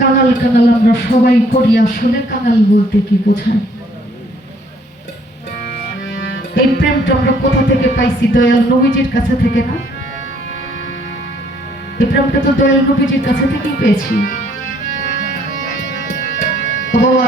কাঙাল কাঙাল আমরা সবাই করি, আসলে কাঙাল বলতে কি বোঝায়? এই প্রেমটা আমরা কোথা থেকে পাইছি? দয়াল নবীজির কাছে থেকে না? এই প্রেমটা তো দয়াল নবীজির কাছে থেকেই পেয়েছি। বাবা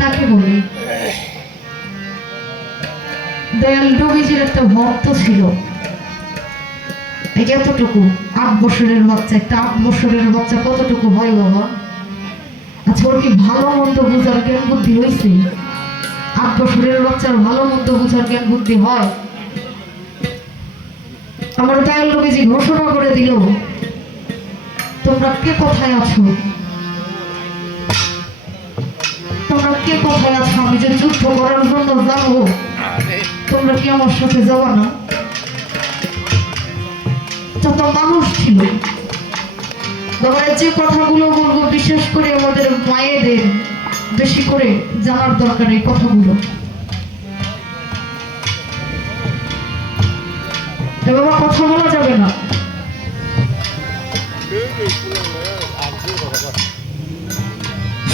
কাকে বলে? দয়াল নবীজির একটা ভক্ত ছিল। এই যে এতটুকু আট বছরের বাচ্চা, একটা আট বছরের বাচ্চা কতটুকু হয় বাবা? ওর কি ভালো মন্দ বোঝার জ্ঞান বুদ্ধি হয়েছে। আট বছরের বাচ্চার ভালো মন্দ বোঝার জ্ঞান বুদ্ধি হয়। আমার দয়াল নবীজি ঘোষণা করে দিল, তোমরা কে কোথায় আছো? তোমরা কে কোথায় আছো? আমি যে যুদ্ধ করার জন্য যাব, তোমরা কি আমার সাথে যাবা না? যত মানুষ ছিল বাবার যে কথাগুলো বলব, বিশেষ করে আমাদের মায়েদের, বেশি করে জানার দরকার এই কথাগুলো। বাবা, কথা বলা যাবে না।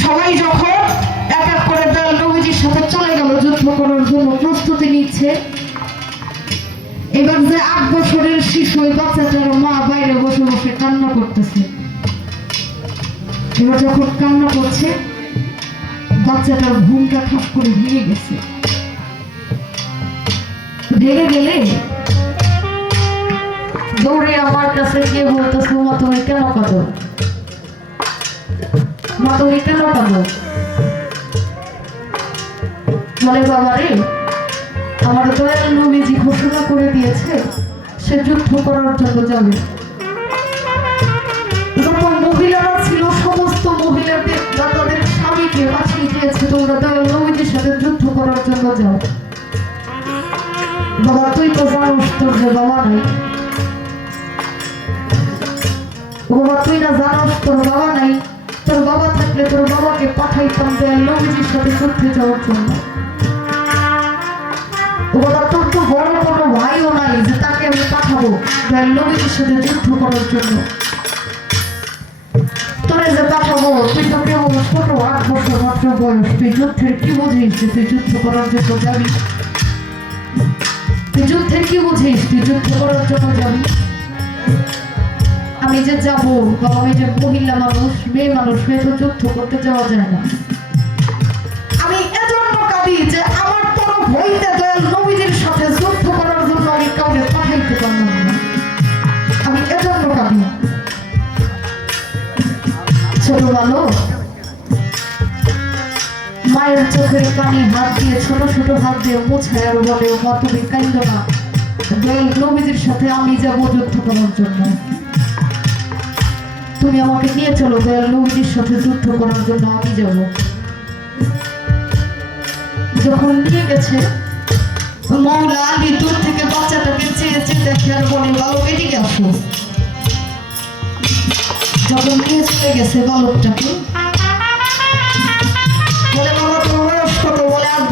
সবাই যখন এক এক করে নবীজির সাথে চলে গেল, যুদ্ধ করার জন্য প্রস্তুতি নিচ্ছে, এবার যে আট বছরের শিশু, ওই বাচ্চাটার মা বাইরে বসে বসে কান্না করতেছে। এবার যখন কান্না করছে, বাচ্চাটার ঘুমটা ঠাপ করে ভেঙে গেছে। ভেঙে গেলে দৌড়ে আমার কাছে গিয়ে বলতেছে, মা, তুমি কেন কাঁদো? মা, তুমি কেন কাঁদো? বলে বাবা রে আমার দয়াল নবীজি ঘোষণা করে দিয়েছে, সে যুদ্ধ করার জন্য যাবে। তোমরা দয়াল নবীজির সাথে যুদ্ধ করার জন্য যাও। বাবা, তুই তো জানোস তোর যে বাবা নাই। বাবা, তুই না জানোস তোর বাবা নাই। তোর বাবা থাকলে তোর বাবাকে পাঠাইতাম দয়াল নবীজির সাথে যুদ্ধে যাওয়ার জন্য। বাবা, তোর তো বড় কোনো ভাইও নাই যে তাকে আমি পাঠাবো নবীজির সাথে যুদ্ধ করার জন্য। তোরে যে পাঠাবো, তুই তো মাত্র বয়স। তুই কি বুঝিস? যে তুই করার জন্য যাবি? তুই কি বুঝিস? তুই করার জন্য যাবি? আমি যে যাব বাবা আমি যে মহিলা মানুষ, মেয়ে মানুষ হয়ে তো যুদ্ধ করতে যাওয়া যায় না। আমি এজন্য কাঁদি যে আমার তরফ হইতে দয়াল নবীজির সাথে যুদ্ধ করার জন্য আমি কাউকে পাঠাইতে পারলাম না। আমি এজন্য কাঁদি। ছোট বালক মায়ের চোখের পানি হাত দিয়ে ছোট ছোট হাত দিয়ে মুছায় আর বলে মা তুমি কাইন্দ না। দয়াল নবীজির সাথে আমি যাব যুদ্ধ করার জন্য। তুমি আমাকে নিয়ে চলো। দয়াল নবীজির সাথে যুদ্ধ করার জন্য আমি যাব। যখন নিয়ে গেছে, মৌলা আলী দূর থেকে বাচ্চাটাকে চেয়ে চেয়ে দেখে আর বলে, বালক, এদিকে আসো। যখন নিয়ে চলে গেছে বালকটাকে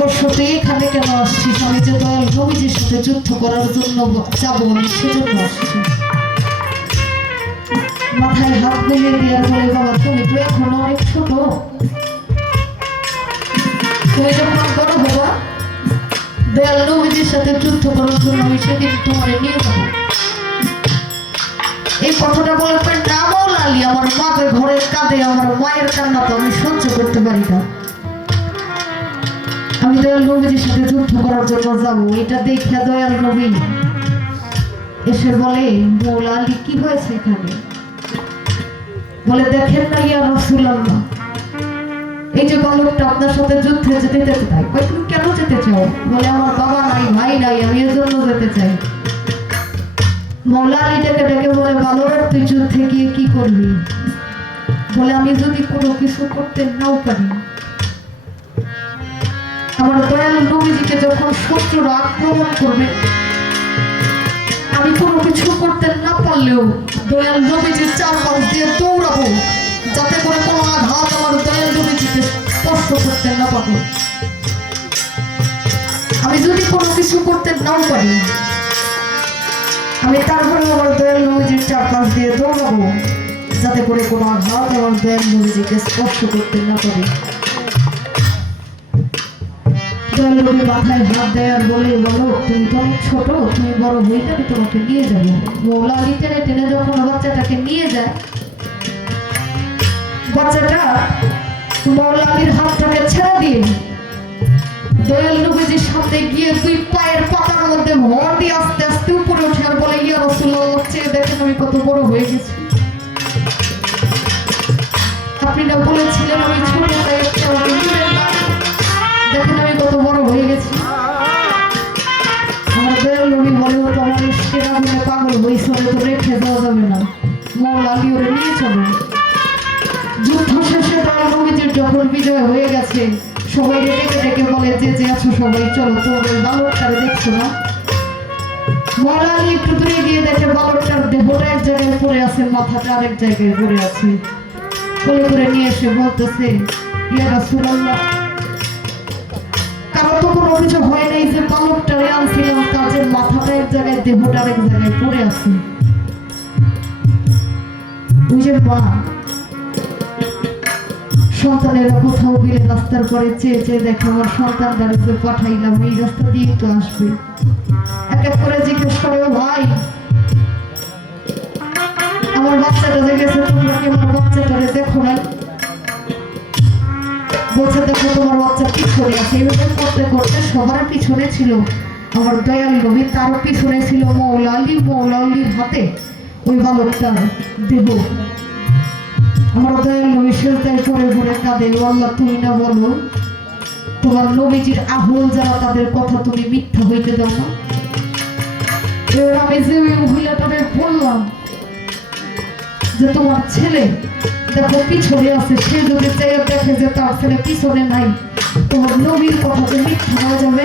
তুই এখানে কেন আসছিস আমি যে দয়াল নবীজির সাথে যুদ্ধ করার জন্য যাব আমি সেজন্য আসছি। মাথায় হাত বুলিয়ে দেওয়ার বলে বাবা তুমি তো এখন অনেক ছোট। তুমি যখন বড় হবা, দয়াল নবীজির সাথে যুদ্ধ করার জন্য আমি সেদিন তোমার নিয়ে যাব। এই কথাটা বলে পরে নামও লালি আমার মাকে ঘরের কাঁদে আমার মায়ের কান্না তো আমি সহ্য করতে পারি না। দয়াল নবীজির সাথে যুদ্ধ করার জন্য যাব এটা দেখে দয়াল নবী এসে বলে মৌলা আলী, কি হয়েছে এখানে? বলে, দেখেন না ইয়া রসুল্লাহ এই যে বালকটা আপনার সাথে যুদ্ধে যেতে যেতে চাই কই তুমি কেন যেতে চাও? বলে, আমার বাবা নাই ভাই নাই, আমি এর জন্য যেতে চাই। মৌলা আলী ডেকে ডেকে বলে, বালক, তুই যুদ্ধে গিয়ে কি করবি? বলে, আমি যদি কোনো কিছু করতে নাও পারি আমার দয়াল নবীজিকে যখন শত্রুরা আক্রমণ করবে, আমি কোনো কিছু করতে না পারলেও দয়াল নবীজির চারপাশ দিয়ে দৌড়াবো, যাতে করে কোনো আঘাত আমার দয়াল নবীজিকে স্পর্শ করতে না পারে। আমি যদি কোনো কিছু করতে নাও পারি, আমি তারপরে আমার দয়াল নবীজির চারপাশ দিয়ে দৌড়াবো, যাতে করে কোনো আঘাত আমার দয়াল নবীজিকে স্পর্শ করতে না পারে। নবী মাথায় হাত দেয় বলে, বলো, তুমি তো অনেক ছোট, তুমি বড় হইলে আমি তোমাকে নিয়ে যাব। মৌলা আলী টেনে যখন বাচ্চাটাকে নিয়ে যায়, বাচ্চাটা মৌলা হাতটাকে ছেড়ে দিয়ে দয়াল নবীজির সামনে গিয়ে দুই পায়ের পাতার মধ্যে ভর দিয়ে আস্তে আস্তে উপরে উঠে আর বলে, ইয়া রসুল্লাহ চেয়ে দেখেন আমি কত বড় হয়ে গেছি। আপনি না বলেছিলেন আমি ছোট পাগল হয়েছে তো রেখে দেওয়া যাবে না। মৌলা ওরে নিয়ে চলে। যুদ্ধ শেষে দয়াল যখন বিজয় হয়ে গেছে, সবাই ডেকে ডেকে বলে, যে যে আছো সবাই, চলো ওই বালকটারে দেখছ না? মৌলা একটু দূরে গিয়ে দেখে বালকটার দেহটা এক জায়গায় পড়ে আছে, মাথাটা আরেক জায়গায় পড়ে আছে। কোলে করে নিয়ে এসে বলতেছে কারণ তো কোনো কিছু হয় নাই যে বালকটারে আনছিলাম তার যে মাথাটা এক জায়গায়, দেহটা আরেক জায়গায় পড়ে আছে। ওই মা। সন্তানেরা কোথাও গেলে রাস্তার পরে চেয়ে চেয়ে দেখে, আমার সন্তানটারে যে পাঠাইলাম, এই রাস্তা দিয়ে তো আসবে। এক এক করে জিজ্ঞেস করে ভাই, আমার বাচ্চাটা যে গেছে, তোমরা কি আমার বাচ্চাটারে দেখো না বলছে দেখো তোমার বাচ্চা পিছনে আছে। এইভাবে করতে করতে সবার পিছনে ছিল আমার দয়াল নবী, তারও পিছনে ছিল মৌলা আলী মৌলা আলীর হাতে ওই বালকটার দেহ আমার দয়াল নবী সেজদায় পড়ে পড়ে কাঁদে, ও আল্লাহ, তুমি না বলো, তোমার নবীজির আহল যারা, তাদের কথা তুমি মিথ্যা হইতে দাও না? আমি যে ওই মহিলাটাকে বললাম যে তোমার ছেলে দেখো পিছনে আছে, সে যদি চাই দেখে যে তার ছেলে পিছনে নাই, তোমার নবীর কথা যে মিথ্যা হয়ে যাবে।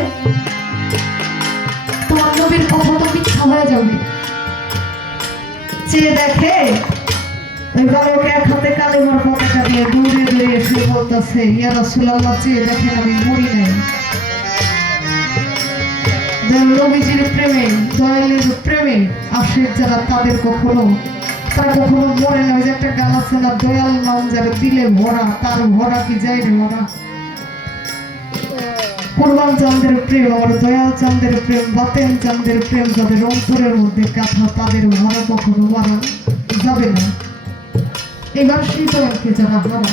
তোমার নবীর কথা তো মিথ্যা হয়ে যাবে। চেয়ে দেখে ওই এক হাতে পতাকা দিয়ে দৌড়ে দৌড়ে এসে বলতেছে চেয়ে আমি মরি নাই। প্রেমে, দয়ালের প্রেমে আশের যারা তাদের কখনো তার কখনো মরে যে একটা গান আছে না, দয়াল নাম যারা দিলে ভরা তার ভরা কি যায় রে ভরা কুরবান চন্দ্রের প্রেম, আমার দয়াল চন্দ্রের প্রেম, বাতেন চন্দ্রের প্রেম, যাদের অন্তরের মধ্যে কাথা তাদের ভরা কখনো মারা যাবে না। এবার সেই দয়ালকে যারা হারা।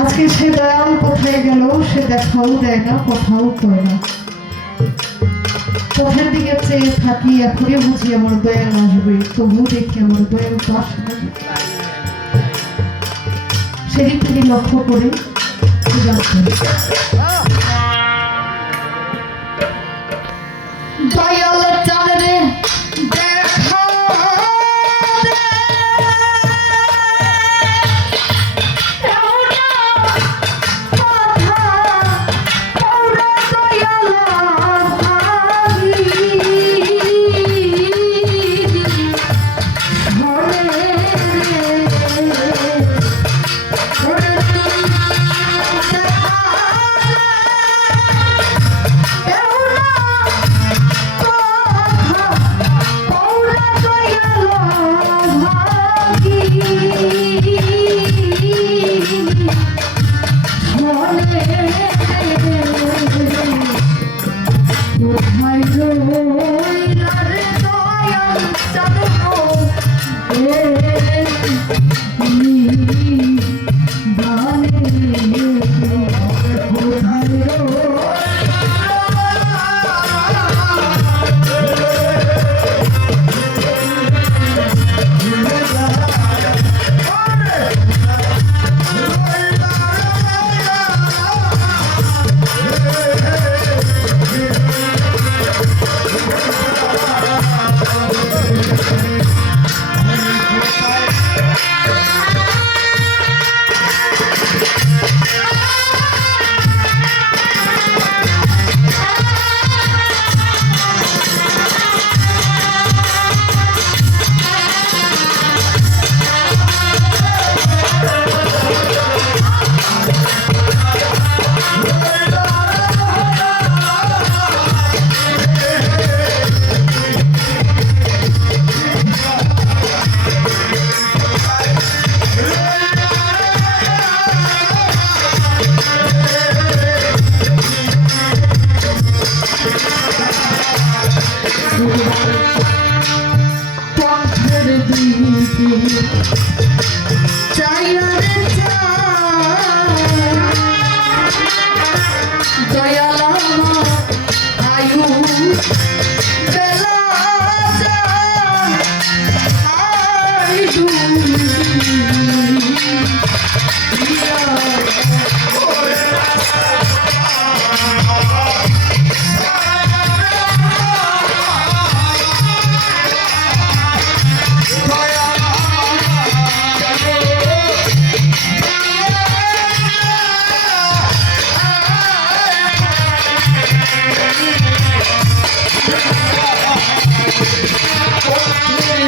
আজকে সে দয়াল কোথায় গেল, সে দেখাও দেয় না, কথাও কয় না। পথের দিকে চেয়ে থাকি, এখনই বুঝি আমার দয়াল আসবে। তবু দেখি আমার দয়াল তো আসে সেদিক থেকে লক্ষ্য করে যাচ্ছে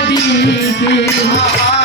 দিকে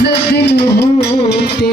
যেদিন হতে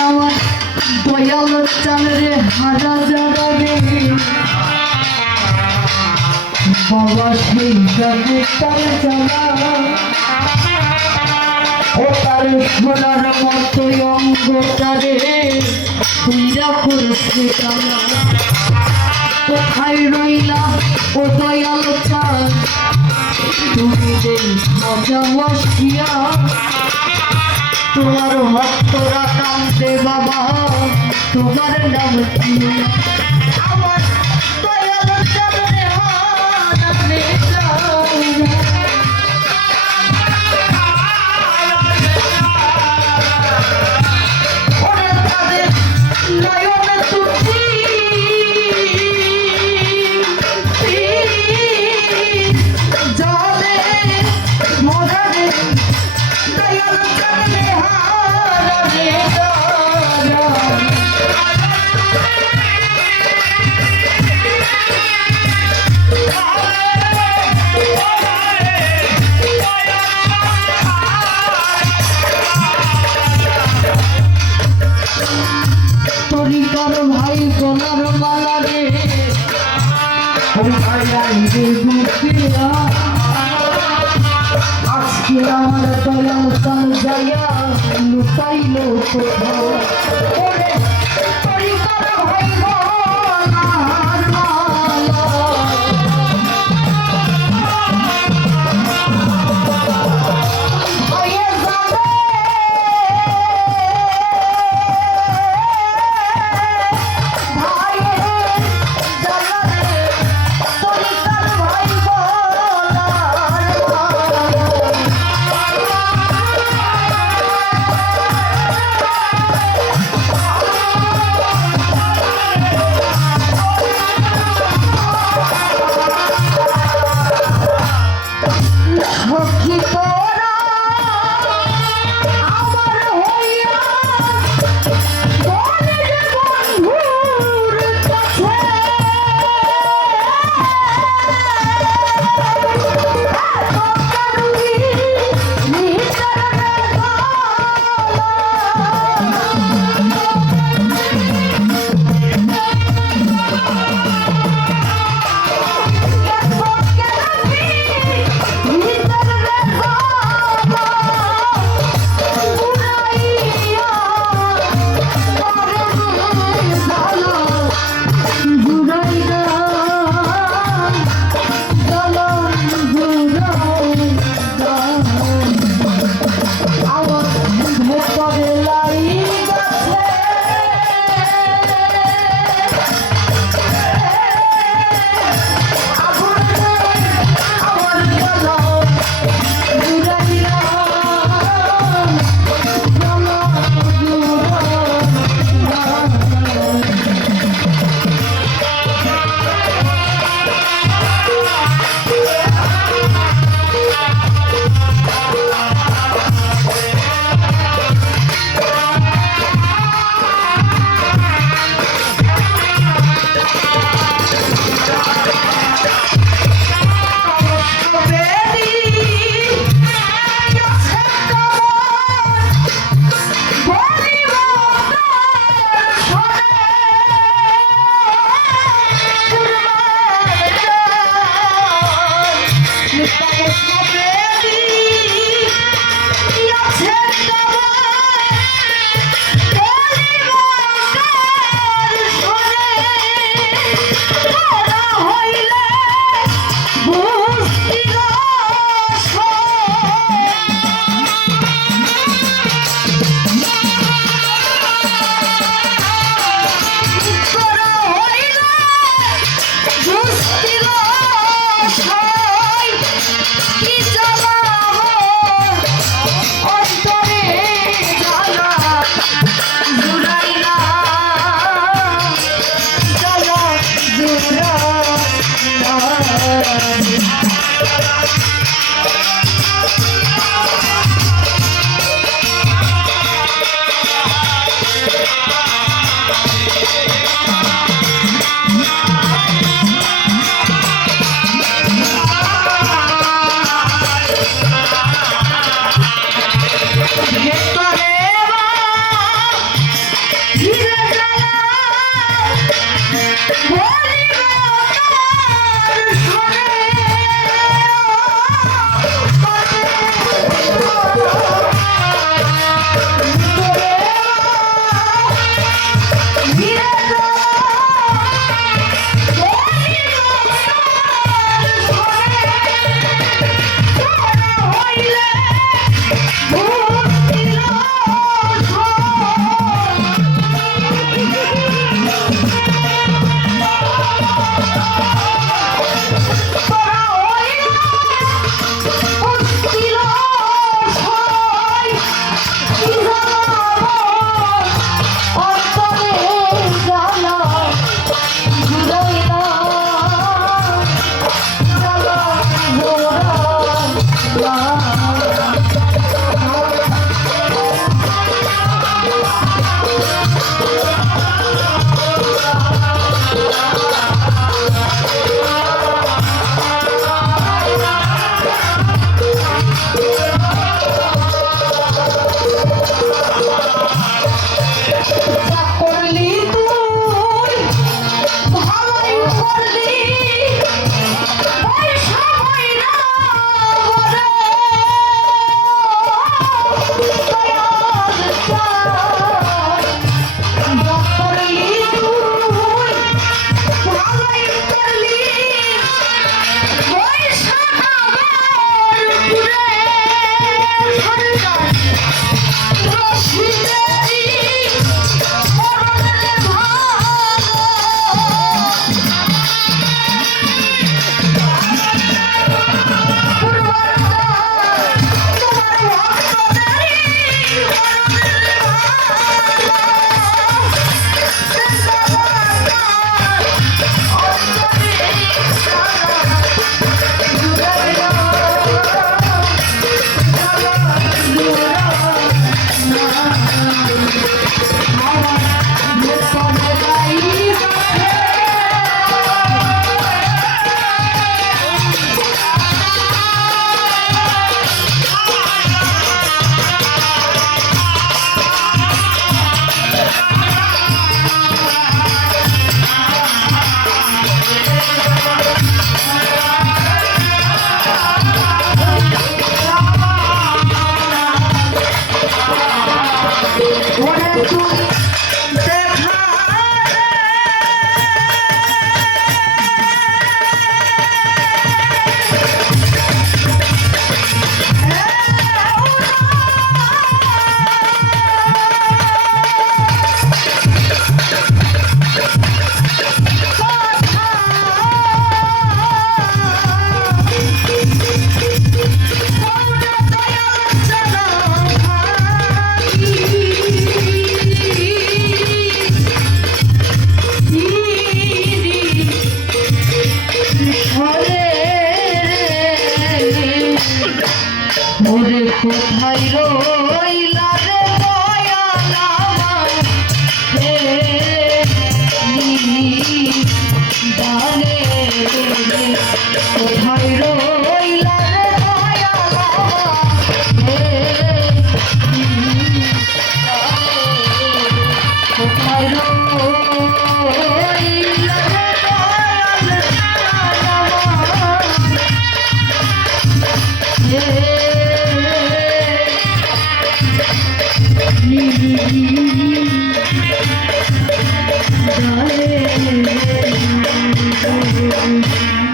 আমার দয়াল চালে হারা যারা রে বাবা সেই যাবে তার জানা ও তার সোনার মতো অঙ্গটারে তুইরা করছে জানা কোথায় রইলা ও দয়াল চাল তুমি দেই মজা বসিয়া তোমার ভক্তরা কান্দে বাবা তোমার নাম কি?